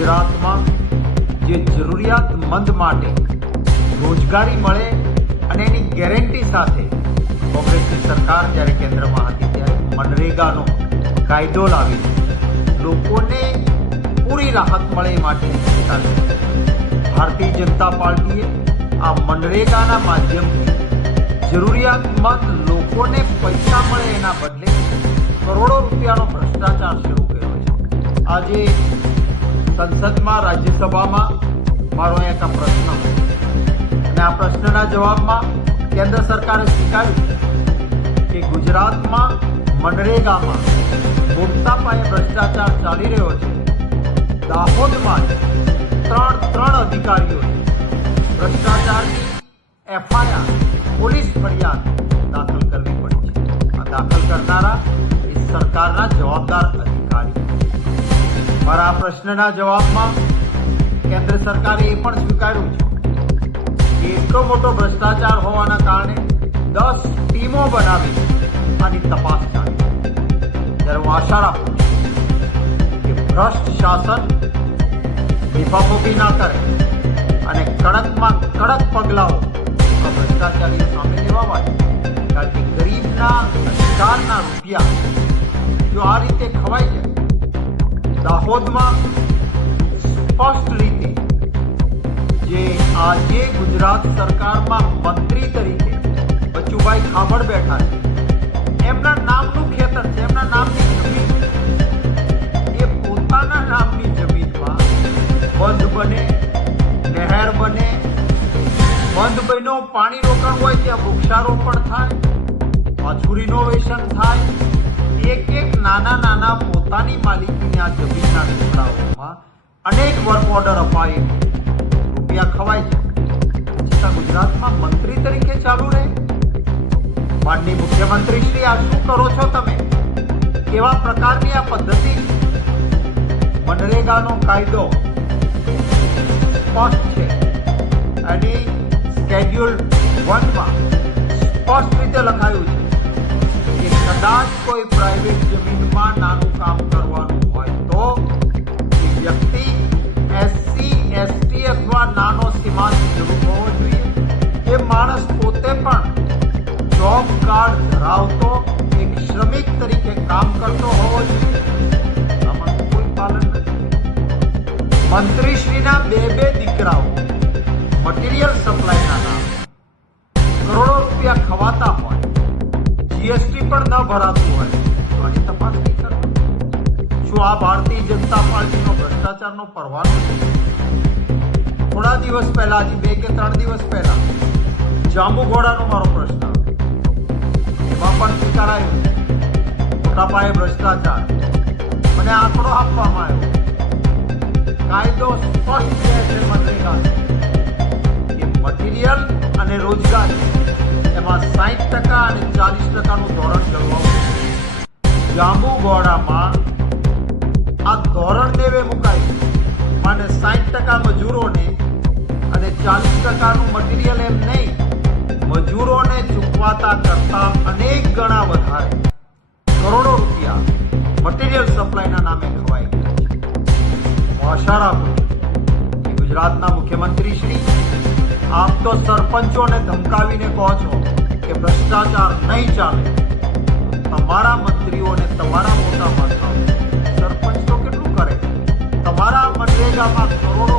ગુજરાતમાં જે જરૂરિયાતમંદ માટે રોજગારી મળે અને એની ગેરંટી સાથે કોંગ્રેસની સરકાર જ્યારે કેન્દ્રમાં હતી ત્યારે મનરેગાનો કાયદો લાવી લોકોને પૂરી રાહત મળે એ માટે ભારતીય જનતા પાર્ટીએ આ મનરેગાના માધ્યમથી જરૂરિયાતમંદ લોકોને પૈસા મળે એના બદલે કરોડો રૂપિયાનો ભ્રષ્ટાચાર શરૂ કર્યો છે. આજે સંસદમાં રાજ્યસભામાં મારો એક પ્રશ્ન હતો અને આ પ્રશ્નના જવાબમાં કેન્દ્ર સરકારે સ્વીકાર્યું કે ગુજરાતમાં મનરેગામાં મોટા પાયે ભ્રષ્ટાચાર ચાલી રહ્યો છે. દાહોદમાં ત્રણ અધિકારીઓએ ભ્રષ્ટાચારની FIR પોલીસ ફરિયાદ દાખલ કરવી પડી છે. આ દાખલ કરનારા એ સરકારના જવાબદાર અધિકારી. મારા આ પ્રશ્નના જવાબમાં કેન્દ્ર સરકારે એ પણ સ્વીકાર્યું છે કે એટલો મોટો ભ્રષ્ટાચાર હોવાના કારણે 10 ટીમો બનાવી આની તપાસ ચાલી. ત્યારે હું આશા રાખું છું કે ભ્રષ્ટ શાસન લીફાફોકી ના કરે અને કડકમાં કડક પગલાઓ આ ભ્રષ્ટાચારીઓ સામે લેવા માટે. કારણ કે ગરીબના અધિકારના રૂપિયા જો આ રીતે ખવાઈ જાય. દાહોદમાં સ્પષ્ટ રીતે જે આજે ગુજરાત સરકારમાં મંત્રી તરીકે બચુભાઈ ખાબડ બેઠા છે, એમના નામનું ખેતર છે, એમના નામની જમીન, એ પોતાના નામની જમીનમાં બંધ બને, નહેર બને, બંધ બન્યો પાણી રોકાણ હોય ત્યાં વૃક્ષારોપણ થાય, પાછું રિનોવેશન થાય. એક નાના પોતાની માલિકીની આ જમીનના ટુકડાઓમાં અનેક વર્ક ઓર્ડર અપાઈ રૂપિયા ખવાય છે. છતાં ગુજરાતમાં મંત્રી તરીકે ચાલુ રહે. માનનીય મુખ્યમંત્રી શ્રી, આ શું કરો છો તમે? કેવા પ્રકારની આ પદ્ધતિ? મનરેગાનો કાયદો સ્પષ્ટ છે અને શેડ્યુલ 1 માં સ્પષ્ટ રીતે લખાયું છે કે કદાચ કોઈ પ્રાઇવેટ જમીનમાં નાનું કામ કરવાનું હોય તો એ વ્યક્તિ SC, ST અથવા નાનો સીમાંત જરૂર હોવો જોઈએ. એ માણસ પોતે પણ જોબ કાર્ડ ધરાવતો એક શ્રમિક તરીકે કામ કરતો હોવો જોઈએ. આમાં કોઈ પાલન નથી. મંત્રીશ્રીના બે દીકરાઓ મટીરિયલ સપ્લાયના નામ કરોડો રૂપિયા ખવાતા હોય, GST પણ ન ભરાતું હોય તો આની તપાસ નહીં કરવી. શું આ ભારતીય જનતા પાર્ટીનો ભ્રષ્ટાચારનો પરવાનો છે? થોડા દિવસ પહેલા, 2 કે 3 દિવસ પહેલા જાંબુઘોડાનો મારો પ્રશ્ન હતો. એમાં પણ સ્વીકારાયું મોટા પાયે ભ્રષ્ટાચાર. મને આંકડો આપવામાં આવ્યો. કાયદો સ્પષ્ટ છે મનરેગા કે મટીરિયલ અને રોજગારી એમાં 60% અને 40%નું ધોરણ જળવાવું. જાંબુઘોડામાં આ ધોરણ દેવે મુકાયું. મને 60% મજૂરોને અને 40%નું મટીરિયલ એમ નહીં, મજૂરોને ચૂકવાતા કરતા અનેક ગણા વધારે કરોડો રૂપિયા મટીરિયલ સપ્લાયના નામે ખવાઈ ગયા છે. હું આશા રાખું કે ગુજરાતના મુખ્યમંત્રી શ્રી, આપ તો સરપંચોને ધમકાવીને કહો છો કે ભ્રષ્ટાચાર નહીં ચાલે. તમારા મંત્રીઓને તમારા મોટા માથા સરપંચ તો કેટલું કરે? તમારા મનરેગામાં કરોડો